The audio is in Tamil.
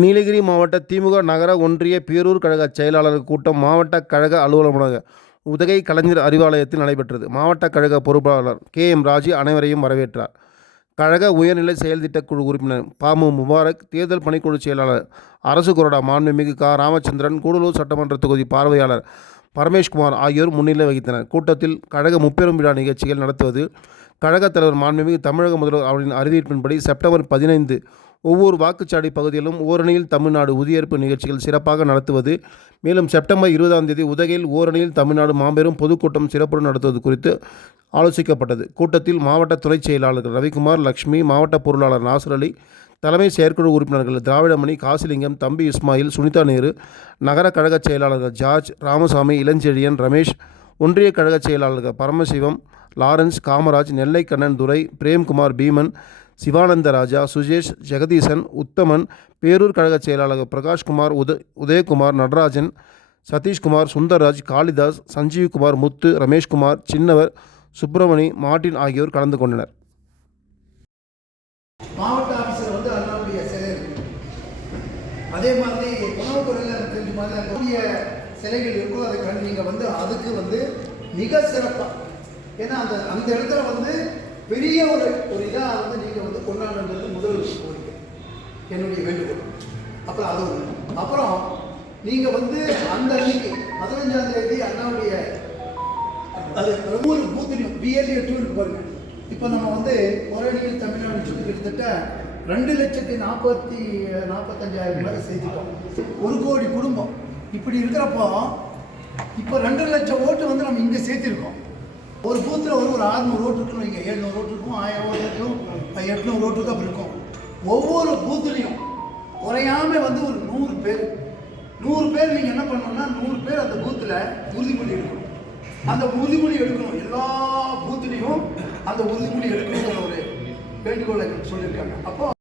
நீலகிரி மாவட்ட திமுக நகர ஒன்றிய பேரூர் கழக செயலாளர் கூட்டம் மாவட்ட கழக அலுவலகமாக உதகை கலைஞர் அறிவாலயத்தில் நடைபெற்றது. மாவட்ட கழக பொறுப்பாளர் கே எம் ராஜு அனைவரையும் வரவேற்றார். கழக உயர்நிலை செயல்திட்ட குழு உறுப்பினர் பாமு முபாரக் தேர்தல் பணிக்குழு செயலாளர் அரசு கொறடா மாண்புமிகு கா. ராமச்சந்திரன் கூடலூர் சட்டமன்ற தொகுதி பார்வையாளர் பரமேஷ்குமார் ஆகியோர் முன்னிலை வகித்தனர். கூட்டத்தில் கழக முப்பெரும் விழா நிகழ்ச்சிகள் நடத்துவது கழகத் தலைவர் மாண்புமிகு தமிழக முதல்வர் அவரின் அறிவிப்பின்படி செப்டம்பர் பதினைந்து ஒவ்வொரு வாக்குச்சாவடி பகுதியிலும் ஓரணியில் தமிழ்நாடு உதியேற்பு நிகழ்ச்சிகள் சிறப்பாக நடத்துவது. மேலும் செப்டம்பர் இருபதாம் தேதி உதகையில் ஓரணியில் தமிழ்நாடு மாபெரும் பொதுக்கூட்டம் சிறப்புடன் நடத்துவது குறித்து ஆலோசிக்கப்பட்டது. கூட்டத்தில் மாவட்ட துணைச் செயலாளர்கள் ரவிக்குமார் லக்ஷ்மி மாவட்ட பொருளாளர் நாசர் அலி தலைமை செயற்குழு உறுப்பினர்கள் திராவிடமணி காசிலிங்கம் தம்பி இஸ்மாயில் சுனிதா நேரு நகர கழக செயலாளர்கள் ஜார்ஜ் ராமசாமி இளஞ்செழியன் ரமேஷ் ஒன்றிய கழக செயலாளர்கள் பரமசிவம் லாரன்ஸ் காமராஜ் நெல்லைக்கண்ணன் துரை பிரேம்குமார் பீமன் சிவானந்த ராஜா சுஜேஷ் ஜெகதீசன் உத்தமன் பேரூர் கழக செயலாளர் பிரகாஷ்குமார் உத உதயகுமார் நடராஜன் சதீஷ்குமார் சுந்தர்ராஜ் காளிதாஸ் சஞ்சீவ்குமார் முத்து ரமேஷ்குமார் சின்னவர் சுப்பிரமணி மார்டின் ஆகியோர் கலந்து கொண்டனர். மாவட்ட ஆஃபீஸர் வந்து அண்ணாவுடைய சிலை. அதே மாதிரி உணவுத்துறையில் எனக்கு தெரிஞ்ச மாதிரி அங்கே சிலைகள் இருக்கோ அதை கண்டு நீங்கள் வந்து அதுக்கு வந்து மிக சிறப்பாக ஏன்னா அந்த அந்த இடத்துல வந்து பெரிய ஒரு ஒரு இதாக வந்து நீங்கள் வந்து கொண்டாடுன்றது முதல் கோரிக்கை. என்னுடைய வேண்டுகோள். அப்புறம் அது ஒன்று அப்புறம் நீங்கள் வந்து அந்த அன்னைக்கு பதினஞ்சாம் தேதி அண்ணாவுடைய அது ஒவ்வொரு பூத்திலையும் பிஎல்ஏ டூ பாருங்கள் பாருங்க இப்போ நம்ம வந்து ஒரடியில் தமிழ்நாடு சொல்லி கிட்டத்தட்ட ரெண்டு லட்சத்தி நாற்பத்தி நாற்பத்தஞ்சாயிரம் பேரை சேர்த்துட்டோம். ஒரு கோடி குடும்பம். இப்படி இருக்கிறப்போ இப்போ ரெண்டு லட்சம் ஓட்டு வந்து நம்ம இங்கே சேர்த்திருக்கோம். ஒரு பூத்தில் ஒரு ஒரு ஆறுநூறு ரோட் இருக்குன்னு வைங்க. எழுநூறு ரோட் இருக்கும் ஆயிரம் ஓட்டு இருக்கும் எட்நூறு ஓட்டு அப்படி இருக்கும். ஒவ்வொரு பூத்துலேயும் குறையாம வந்து ஒரு நூறு பேர். நூறு பேர் நீங்கள் என்ன பண்ணணும்னா நூறு பேர் அந்த பூத்தில் உறுதிமொழி எடுக்கணும். அந்த உறுதிமொழி எடுக்கணும். எல்லா பூத்துலேயும் அந்த உறுதிமொழி எடுக்கணுங்கிற ஒரு வேண்டுகோளை சொல்லியிருக்காங்க. அப்போ